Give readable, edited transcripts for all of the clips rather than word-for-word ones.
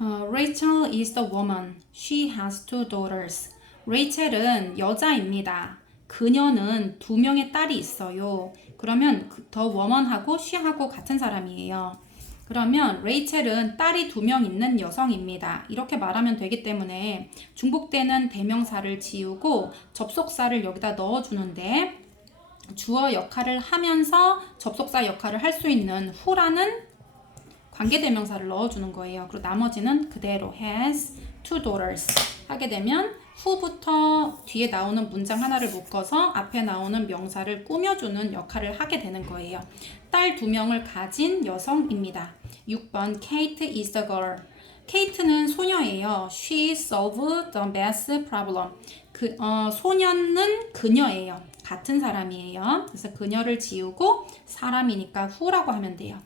Rachel is the woman. She has two daughters. 레이첼은 여자입니다. 그녀는 두 명의 딸이 있어요. 그러면 더 woman하고 she하고 같은 사람이에요. 그러면 레이첼은 딸이 두 명 있는 여성입니다. 이렇게 말하면 되기 때문에 중복되는 대명사를 지우고 접속사를 여기다 넣어주는데 주어 역할을 하면서 접속사 역할을 할 수 있는 who라는 관계대명사를 넣어주는 거예요. 그리고 나머지는 그대로 has two daughters 하게 되면 who부터 뒤에 나오는 문장 하나를 묶어서 앞에 나오는 명사를 꾸며주는 역할을 하게 되는 거예요. 딸 두 명을 가진 여성입니다. 6번 Kate is the girl. 케이트는 소녀예요. She solved the math problem. 소녀는 그녀예요. 같은 사람이에요. 그래서 그녀를 지우고 사람이니까 who라고 하면 돼요.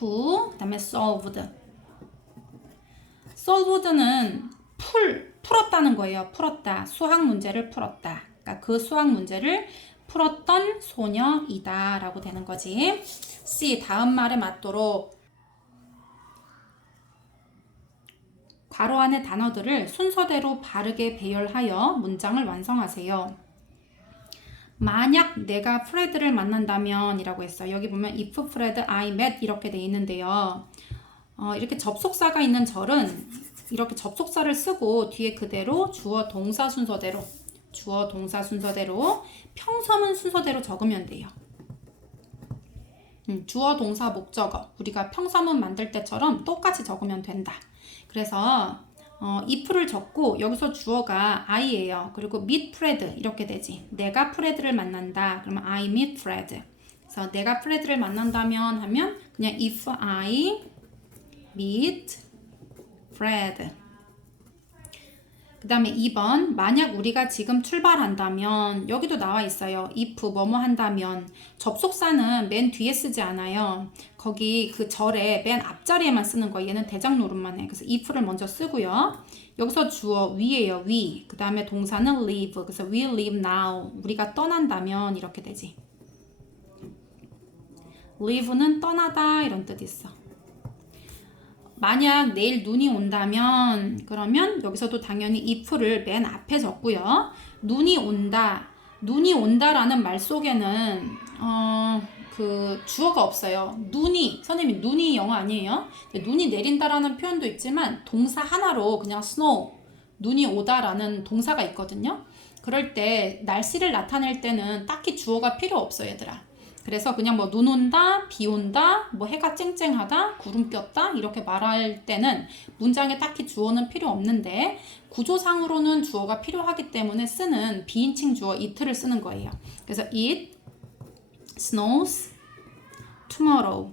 who, 그 다음에 solved. solved는 풀었다는 거예요. 풀었다. 수학 문제를 풀었다. 그러니까 그 수학 문제를 풀었던 소녀이다 라고 되는 거지. C, 다음 말에 맞도록 괄호 안의 단어들을 순서대로 바르게 배열하여 문장을 완성하세요. 만약 내가 프레드를 만난다면 이라고 했어요. 여기 보면 if Fred I met 이렇게 돼 있는데요. 이렇게 접속사가 있는 절은 이렇게 접속사를 쓰고 뒤에 그대로 주어 동사 순서대로 평서문 순서대로 적으면 돼요. 주어 동사 목적어 우리가 평서문 만들 때처럼 똑같이 적으면 된다. 그래서 if를 적고 여기서 주어가 I예요. 그리고 meet Fred 이렇게 되지. 내가 프레드를 만난다. 그러면 I meet Fred. 그래서 내가 프레드를 만난다면 하면 그냥 if I meet Fred. 그 다음에 2번 만약 우리가 지금 출발한다면 여기도 나와 있어요. if 뭐뭐 한다면 접속사는 맨 뒤에 쓰지 않아요. 거기 그 절에 맨 앞자리에만 쓰는 거예요. 얘는 대장 노릇만 해. 그래서 if를 먼저 쓰고요. 여기서 주어 위에요. we. 그 다음에 동사는 leave. 그래서 we leave now. 우리가 떠난다면 이렇게 되지. leave는 떠나다 이런 뜻이 있어. 만약 내일 눈이 온다면 그러면 여기서도 당연히 if를 맨 앞에 적고요. 눈이 온다라는 말 속에는 그 주어가 없어요. 선생님 눈이 영어 아니에요? 눈이 내린다라는 표현도 있지만 동사 하나로 그냥 snow, 눈이 오다라는 동사가 있거든요. 그럴 때 날씨를 나타낼 때는 딱히 주어가 필요 없어요, 얘들아. 그래서 그냥 뭐 눈 온다, 비 온다, 뭐 해가 쨍쨍하다, 구름 꼈다 이렇게 말할 때는 문장에 딱히 주어는 필요 없는데 구조상으로는 주어가 필요하기 때문에 쓰는 비인칭 주어 it를 쓰는 거예요. 그래서 it snows tomorrow.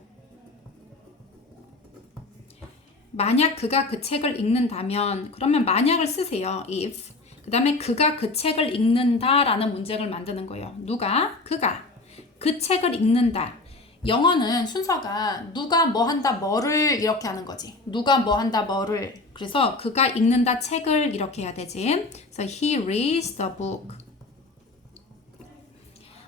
만약 그가 그 책을 읽는다면 그러면 만약을 쓰세요. if. 그 다음에 그가 그 책을 읽는다라는 문장을 만드는 거예요. 누가? 그가. 그 책을 읽는다. 영어는 순서가 누가 뭐 한다 뭐를 이렇게 하는 거지. 누가 뭐 한다 뭐를. 그래서 그가 읽는다 책을 이렇게 해야 되지. 그래서 he reads the book.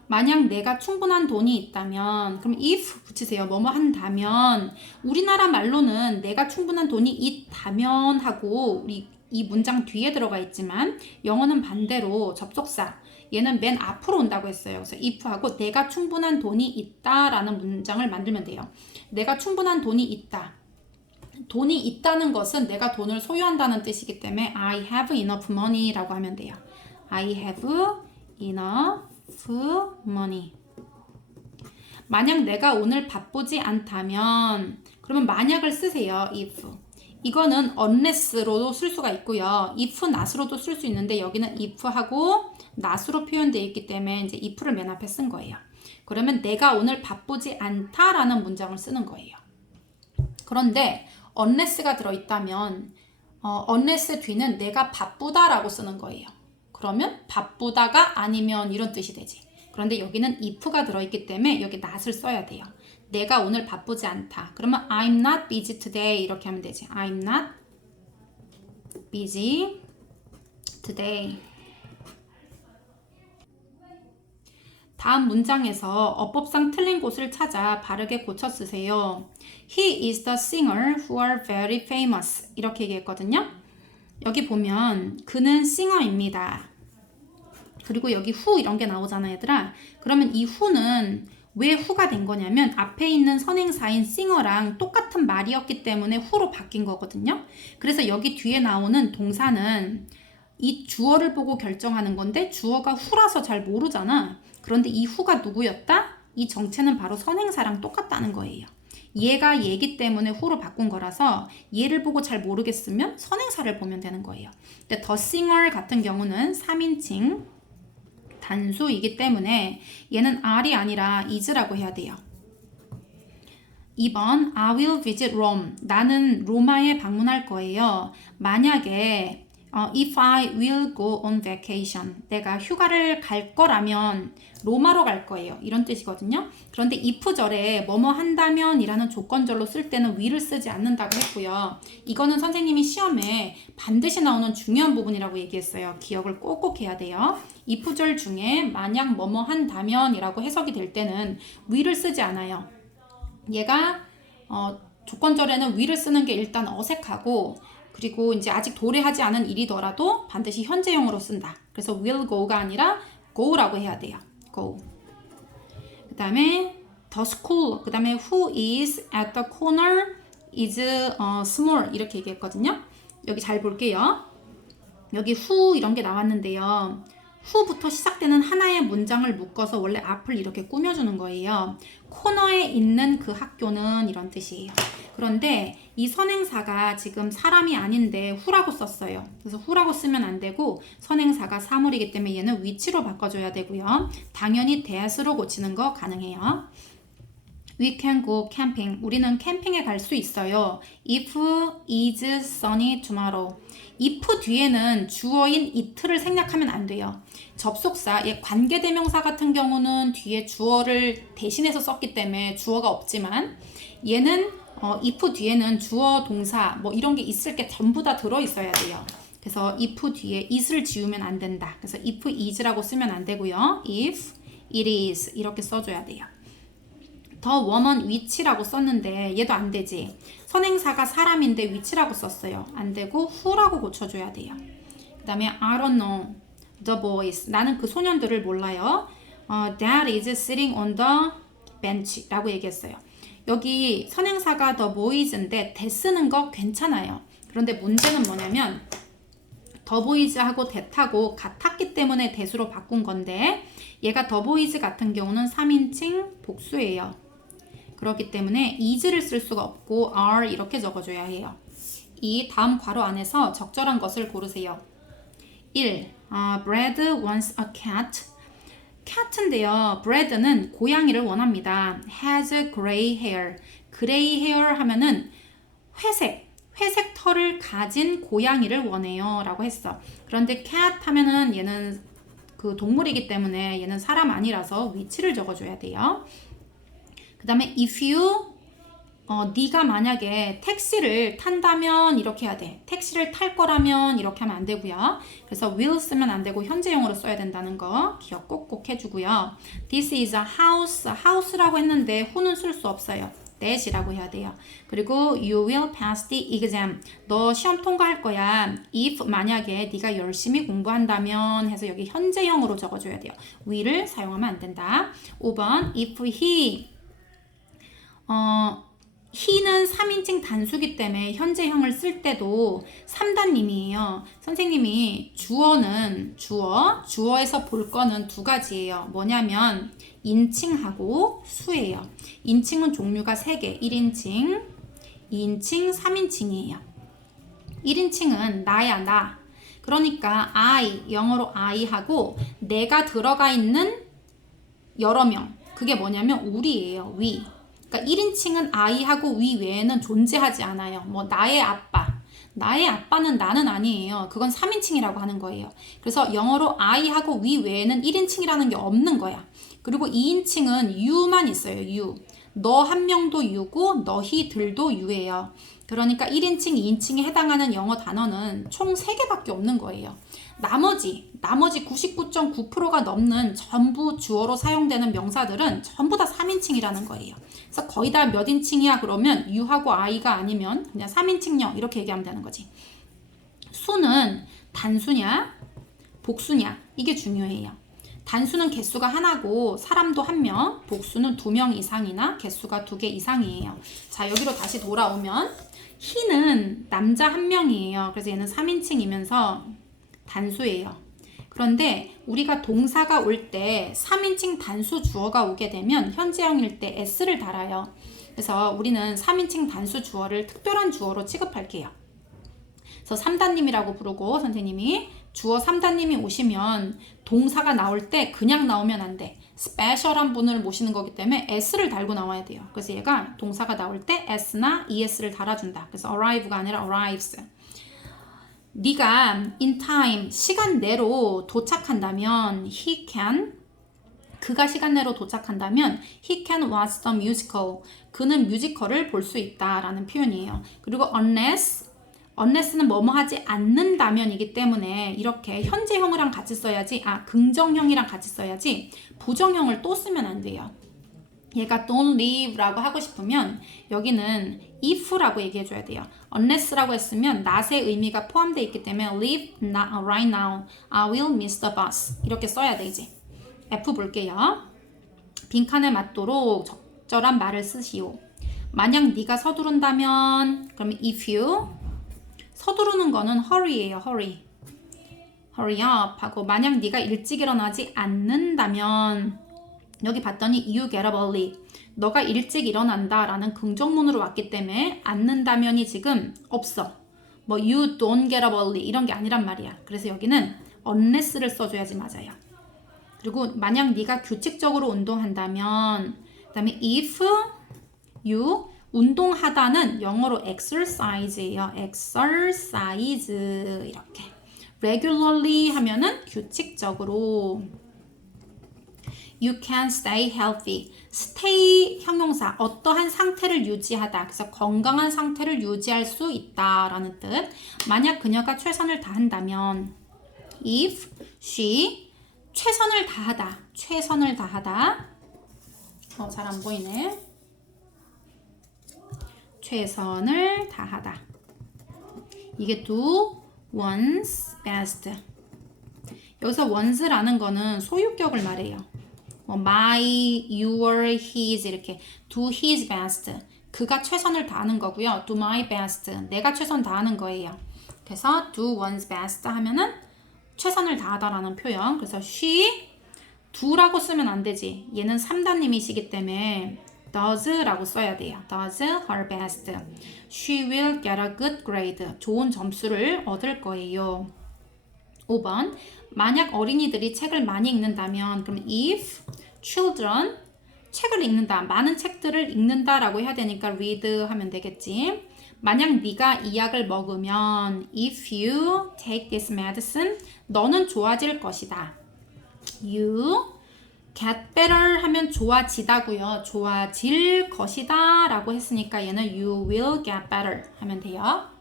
만약 내가 충분한 돈이 있다면 그럼 if 붙이세요. 뭐뭐 한다면 우리나라 말로는 내가 충분한 돈이 있다면 하고 우리 이 문장 뒤에 들어가 있지만 영어는 반대로 접속사 얘는 맨 앞으로 온다고 했어요. 그래서 if하고 내가 충분한 돈이 있다라는 문장을 만들면 돼요. 내가 충분한 돈이 있다. 돈이 있다는 것은 내가 돈을 소유한다는 뜻이기 때문에 I have enough money라고 하면 돼요. I have enough money. 만약 내가 오늘 바쁘지 않다면 그러면 만약을 쓰세요. if. 이거는 unless로도 쓸 수가 있고요. if not으로도 쓸 수 있는데 여기는 if하고 not으로 표현되어 있기 때문에 이제 if를 맨 앞에 쓴 거예요. 그러면 내가 오늘 바쁘지 않다라는 문장을 쓰는 거예요. 그런데 unless가 들어있다면 unless 뒤는 내가 바쁘다라고 쓰는 거예요. 그러면 바쁘다가 아니면 이런 뜻이 되지. 그런데 여기는 if가 들어있기 때문에 여기 not을 써야 돼요. 내가 오늘 바쁘지 않다. 그러면 I'm not busy today 이렇게 하면 되지. I'm not busy today. 다음 문장에서 어법상 틀린 곳을 찾아 바르게 고쳐 쓰세요. He is the singer who are very famous. 이렇게 얘기했거든요. 여기 보면 그는 싱어입니다. 그리고 여기 who 이런 게 나오잖아 얘들아. 그러면 이 who는 왜 who가 된 거냐면 앞에 있는 선행사인 싱어랑 똑같은 말이었기 때문에 who로 바뀐 거거든요. 그래서 여기 뒤에 나오는 동사는 이 주어를 보고 결정하는 건데 주어가 who라서 잘 모르잖아. 그런데 이 who가 누구였다? 이 정체는 바로 선행사랑 똑같다는 거예요. 얘가 얘기 때문에 who로 바꾼 거라서 얘를 보고 잘 모르겠으면 선행사를 보면 되는 거예요. 근데 the singer 같은 경우는 3인칭 단수이기 때문에 얘는 are이 아니라 is라고 해야 돼요. 2번 I will visit Rome. 나는 로마에 방문할 거예요. 만약에 if I will go on vacation. 내가 휴가를 갈 거라면 로마로 갈 거예요. 이런 뜻이거든요. 그런데 if절에 뭐뭐 한다면 이라는 조건절로 쓸 때는 will을 쓰지 않는다고 했고요. 이거는 선생님이 시험에 반드시 나오는 중요한 부분이라고 얘기했어요. 기억을 꼭꼭 해야 돼요. if절 중에 만약 뭐뭐 한다면 이라고 해석이 될 때는 will을 쓰지 않아요. 얘가 조건절에는 will을 쓰는 게 일단 어색하고 그리고 이제 아직 도래하지 않은 일이더라도 반드시 현재형으로 쓴다. 그래서 will go가 아니라 go라고 해야 돼요. go. 그 다음에 the school. 그 다음에 who is at the corner is small. 이렇게 얘기했거든요. 여기 잘 볼게요. 여기 who 이런 게 나왔는데요. who부터 시작되는 하나의 문장을 묶어서 원래 앞을 이렇게 꾸며주는 거예요. 코너에 있는 그 학교는 이런 뜻이에요. 그런데 이 선행사가 지금 사람이 아닌데 who라고 썼어요. 그래서 who라고 쓰면 안 되고 선행사가 사물이기 때문에 얘는 위치로 바꿔줘야 되고요. 당연히 that으로 고치는 거 가능해요. We can go camping. 우리는 캠핑에 갈 수 있어요. If is sunny tomorrow. if 뒤에는 주어인 it를 생략하면 안 돼요. 접속사, 관계대명사 같은 경우는 뒤에 주어를 대신해서 썼기 때문에 주어가 없지만 얘는 if 뒤에는 주어, 동사 뭐 이런 게 있을 게 전부 다 들어있어야 돼요. 그래서 if 뒤에 is를 지우면 안 된다. 그래서 if is라고 쓰면 안 되고요. if it is 이렇게 써줘야 돼요. 더 웜은 위치라고 썼는데 얘도 안 되지. 선행사가 사람인데 위치라고 썼어요. 안 되고 who라고 고쳐줘야 돼요. 그 다음에 I don't know the boys. 나는 그 소년들을 몰라요. Dad is sitting on the bench 라고 얘기했어요. 여기 선행사가 the boys인데 대 쓰는 거 괜찮아요. 그런데 문제는 뭐냐면 the boys하고 that하고 같았기 때문에 that으로 바꾼 건데 얘가 the boys 같은 경우는 3인칭 복수예요. 그렇기 때문에 is를 쓸 수가 없고 are 이렇게 적어줘야 해요. 이 다음 괄호 안에서 적절한 것을 고르세요. 1. Brad wants a cat. cat인데요. Brad는 고양이를 원합니다. has gray hair. gray hair 하면은 회색 털을 가진 고양이를 원해요 라고 했어. 그런데 cat 하면은 얘는 그 동물이기 때문에 얘는 사람 아니라서 위치를 적어줘야 돼요. 그 다음에 if you 네가 만약에 택시를 탄다면 이렇게 해야 돼. 택시를 탈 거라면 이렇게 하면 안 되고요. 그래서 will 쓰면 안 되고 현재형으로 써야 된다는 거 기억 꼭꼭 해주고요. This is a house. house라고 했는데 who는 쓸 수 없어요. that이라고 해야 돼요. 그리고 you will pass the exam. 너 시험 통과할 거야. if 만약에 네가 열심히 공부한다면 해서 여기 현재형으로 적어줘야 돼요. will을 사용하면 안 된다. 5번 if he he는 3인칭 단수기 때문에 현재형을 쓸 때도 3단님이에요. 선생님이 주어에서 볼 거는 두 가지예요. 뭐냐면 인칭하고 수예요. 인칭은 종류가 3개, 1인칭, 2인칭, 3인칭이에요. 1인칭은 나야, 나. 그러니까 I, 영어로 I 하고 내가 들어가 있는 여러 명. 그게 뭐냐면 우리예요, we. 그러니까 1인칭은 I하고 we 외에는 존재하지 않아요. 뭐 나의 아빠. 나의 아빠는 나는 아니에요. 그건 3인칭이라고 하는 거예요. 그래서 영어로 I하고 we 외에는 1인칭이라는 게 없는 거야. 그리고 2인칭은 you만 있어요. you. 너 한 명도 you고 너희들도 you예요. 그러니까 1인칭, 2인칭에 해당하는 영어 단어는 총 3개밖에 없는 거예요. 나머지 99.9%가 넘는 전부 주어로 사용되는 명사들은 전부 다 3인칭이라는 거예요. 그래서 거의 다 몇 인칭이야 그러면 you하고 I가 아니면 그냥 3인칭형 이렇게 얘기하면 되는 거지. 수는 단수냐 복수냐 이게 중요해요. 단수는 개수가 하나고 사람도 1명, 복수는 2명 이상이나 개수가 2개 이상이에요. 자, 여기로 다시 돌아오면 he는 남자 1명이에요. 그래서 얘는 3인칭이면서 단수예요. 그런데 우리가 동사가 올 때 3인칭 단수 주어가 오게 되면 현재형일 때 s를 달아요. 그래서 우리는 3인칭 단수 주어를 특별한 주어로 취급할게요. 그래서 3단님이라고 부르고 선생님이 주어 3단님이 오시면 동사가 나올 때 그냥 나오면 안 돼. 스페셜한 분을 모시는 거기 때문에 s를 달고 나와야 돼요. 그래서 얘가 동사가 나올 때 s나 es를 달아준다. 그래서 arrive가 아니라 arrives. 네가 in time, 시간 내로 도착한다면 그가 시간 내로 도착한다면 he can watch the musical. 그는 뮤지컬을 볼 수 있다라는 표현이에요. 그리고 unless는 뭐뭐 하지 않는다면이기 때문에 이렇게 현재형이랑 같이 써야지, 긍정형이랑 같이 써야지 부정형을 또 쓰면 안 돼요. 얘가 don't leave라고 하고 싶으면 여기는 if라고 얘기해줘야 돼요. unless라고 했으면 not의 의미가 포함되어 있기 때문에 leave right now, I will miss the bus 이렇게 써야 되지. F 볼게요. 빈칸에 맞도록 적절한 말을 쓰시오. 만약 네가 서두른다면 그러면 if you 서두르는 거는 hurry예요. hurry up 하고 만약 네가 일찍 일어나지 않는다면 여기 봤더니 you get up early 너가 일찍 일어난다 라는 긍정문으로 왔기 때문에 않는다면이 지금 없어. 뭐 you don't get up early 이런 게 아니란 말이야. 그래서 여기는 unless를 써줘야지 맞아요. 그리고 만약 네가 규칙적으로 운동한다면 그 다음에 if you 운동하다는 영어로 exercise예요. exercise 이렇게 regularly 하면은 규칙적으로. You can stay healthy. stay 형용사 어떠한 상태를 유지하다. 그래서 건강한 상태를 유지할 수 있다라는 뜻. 만약 그녀가 최선을 다한다면 if she 최선을 다하다. 잘 안 보이네. 최선을 다하다. 이게 do one's best. 여기서 one's라는 거는 소유격을 말해요. my, your, his 이렇게 do his best. 그가 최선을 다하는 거고요. do my best. 내가 최선 다하는 거예요. 그래서 do one's best 하면은 최선을 다하다라는 표현. 그래서 she do라고 쓰면 안 되지. 얘는 3단님이시기 때문에 does라고 써야 돼요. does her best. She will get a good grade. 좋은 점수를 얻을 거예요. 5번. 만약 어린이들이 책을 많이 읽는다면 그럼 if children 책을 읽는다. 많은 책들을 읽는다라고 해야 되니까 read 하면 되겠지. 만약 네가 이 약을 먹으면 if you take this medicine 너는 좋아질 것이다. You get better 하면 좋아지다고요. 좋아질 것이다 라고 했으니까 얘는 you will get better 하면 돼요.